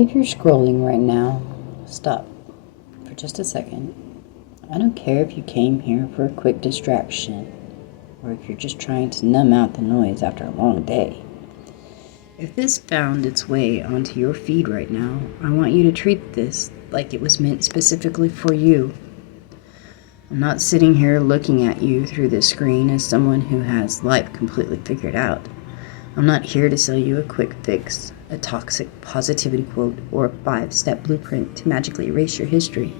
If you're scrolling right now, stop for just a second. I don't care if you came here for a quick distraction or if you're just trying to numb out the noise after a long day. If this found its way onto your feed right now, I want you to treat this like it was meant specifically for you. I'm not sitting here looking at you through this screen as someone who has life completely figured out. I'm not here to sell you a quick fix, a toxic positivity quote, or a 5-step blueprint to magically erase your history.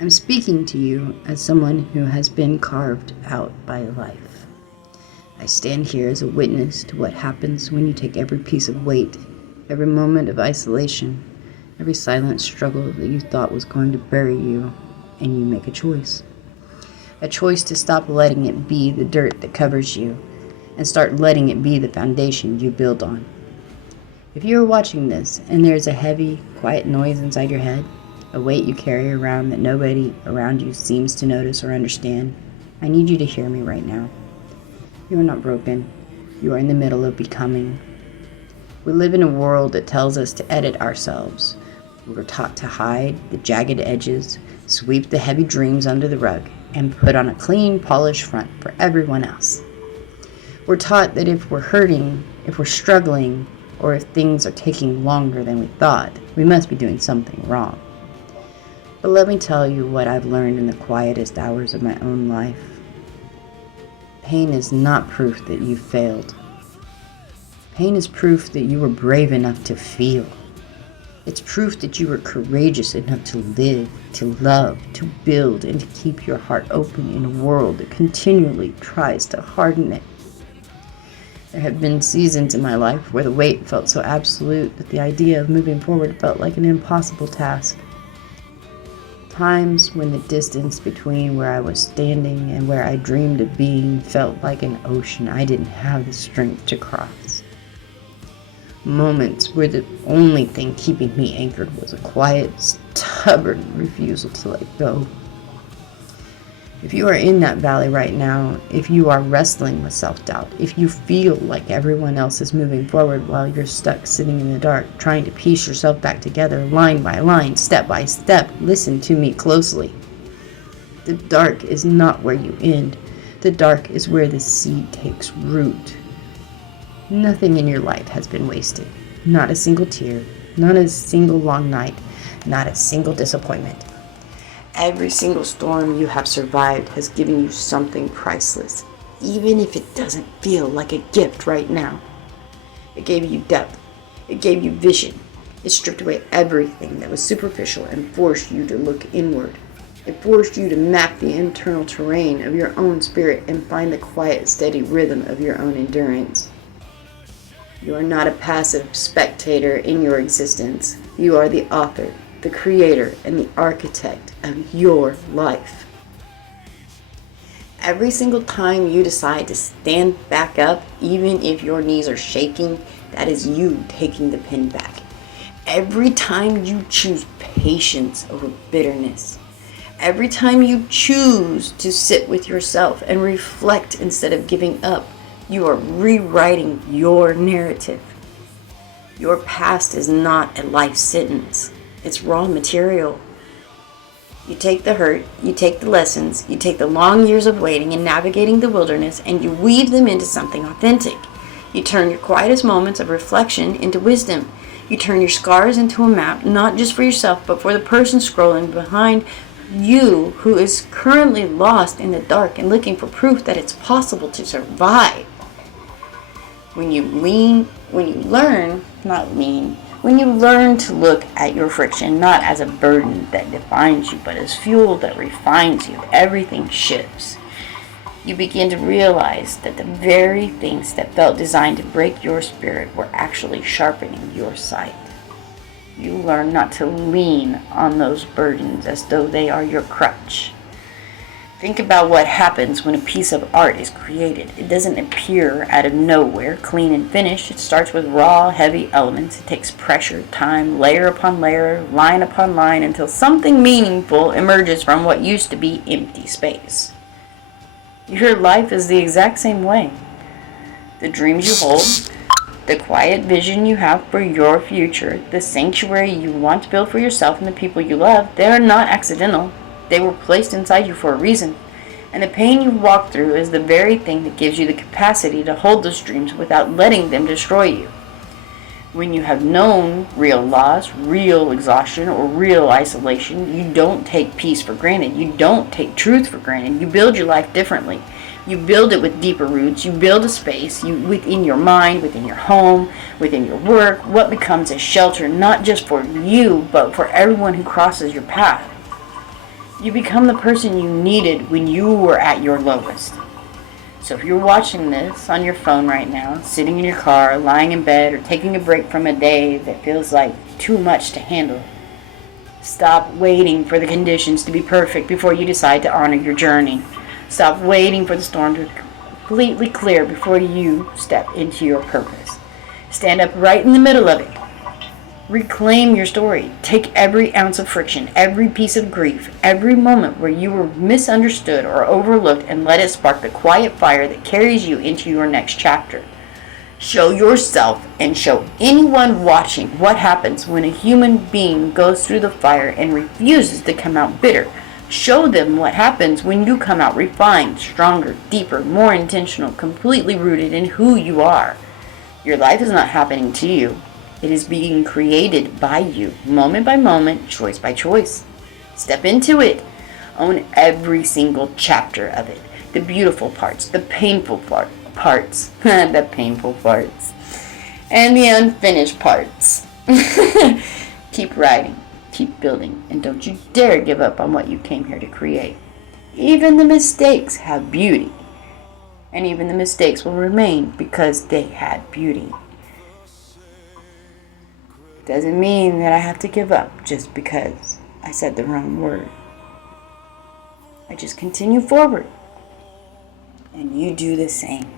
I'm speaking to you as someone who has been carved out by life. I stand here as a witness to what happens when you take every piece of weight, every moment of isolation, every silent struggle that you thought was going to bury you, and you make a choice. A choice to stop letting it be the dirt that covers you and start letting it be the foundation you build on. If you are watching this and there's a heavy, quiet noise inside your head, a weight you carry around that nobody around you seems to notice or understand, I need you to hear me right now. You are not broken. You are in the middle of becoming. We live in a world that tells us to edit ourselves. We're taught to hide the jagged edges, sweep the heavy dreams under the rug, and put on a clean, polished front for everyone else. We're taught that if we're hurting, if we're struggling, or if things are taking longer than we thought, we must be doing something wrong. But let me tell you what I've learned in the quietest hours of my own life. Pain is not proof that you failed. Pain is proof that you were brave enough to feel. It's proof that you were courageous enough to live, to love, to build, and to keep your heart open in a world that continually tries to harden it. There have been seasons in my life where the weight felt so absolute that the idea of moving forward felt like an impossible task. Times when the distance between where I was standing and where I dreamed of being felt like an ocean I didn't have the strength to cross. Moments where the only thing keeping me anchored was a quiet, stubborn refusal to let go. If you are in that valley right now, if you are wrestling with self-doubt, if you feel like everyone else is moving forward while you're stuck sitting in the dark, trying to piece yourself back together line by line, step by step, listen to me closely. The dark is not where you end. The dark is where the seed takes root. Nothing in your life has been wasted. Not a single tear, not a single long night, not a single disappointment. Every single storm you have survived has given you something priceless, even if it doesn't feel like a gift right now. It gave you depth. It gave you vision. It stripped away everything that was superficial and forced you to look inward. It forced you to map the internal terrain of your own spirit and find the quiet, steady rhythm of your own endurance. You are not a passive spectator in your existence. You are the author, the creator, and the architect of your life. Every single time you decide to stand back up, even if your knees are shaking, that is you taking the pin back. Every time you choose patience over bitterness, every time you choose to sit with yourself and reflect instead of giving up, you are rewriting your narrative. Your past is not a life sentence. It's raw material. You take the hurt, you take the lessons, you take the long years of waiting and navigating the wilderness, and you weave them into something authentic. You turn your quietest moments of reflection into wisdom. You turn your scars into a map, not just for yourself, but for the person scrolling behind you who is currently lost in the dark and looking for proof that it's possible to survive. When you learn to look at your friction not as a burden that defines you, but as fuel that refines you, everything shifts. You begin to realize that the very things that felt designed to break your spirit were actually sharpening your sight. You learn not to lean on those burdens as though they are your crutch. Think about what happens when a piece of art is created. It doesn't appear out of nowhere, clean and finished. It starts with raw, heavy elements. It takes pressure, time, layer upon layer, line upon line, until something meaningful emerges from what used to be empty space. Your life is the exact same way. The dreams you hold, the The quiet vision you have for your future, the sanctuary you want to build for yourself and the people you love, they are not accidental. They were placed inside you for a reason. And the pain you walk through is the very thing that gives you the capacity to hold those dreams without letting them destroy you. When you have known real loss, real exhaustion, or real isolation, you don't take peace for granted. You don't take truth for granted. You build your life differently. You build it with deeper roots. You build a space within your mind, within your home, within your work, what becomes a shelter not just for you, but for everyone who crosses your path. You become the person you needed when you were at your lowest. So if you're watching this on your phone right now, sitting in your car, lying in bed, or taking a break from a day that feels like too much to handle, stop waiting for the conditions to be perfect before you decide to honor your journey. Stop waiting for the storm to completely clear before you step into your purpose. Stand up right in the middle of it. Reclaim your story. Take every ounce of friction, every piece of grief, every moment where you were misunderstood or overlooked, and let it spark the quiet fire that carries you into your next chapter. Show yourself and show anyone watching what happens when a human being goes through the fire and refuses to come out bitter. Show them what happens when you come out refined, stronger, deeper, more intentional, completely rooted in who you are. Your life is not happening to you. It is being created by you, moment by moment, choice by choice. Step into it. Own every single chapter of it. The beautiful parts, the painful parts, the painful parts, and the unfinished parts. Keep writing, keep building, and don't you dare give up on what you came here to create. Even the mistakes have beauty, and even the mistakes will remain because they had beauty. Doesn't mean that I have to give up just because I said the wrong word. I just continue forward. And you do the same.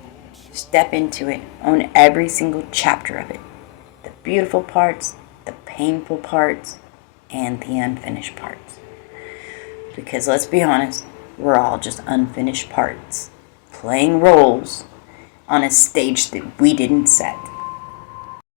Step into it. Own every single chapter of it. The beautiful parts, the painful parts, and the unfinished parts. Because let's be honest, we're all just unfinished parts. Playing roles on a stage that we didn't set.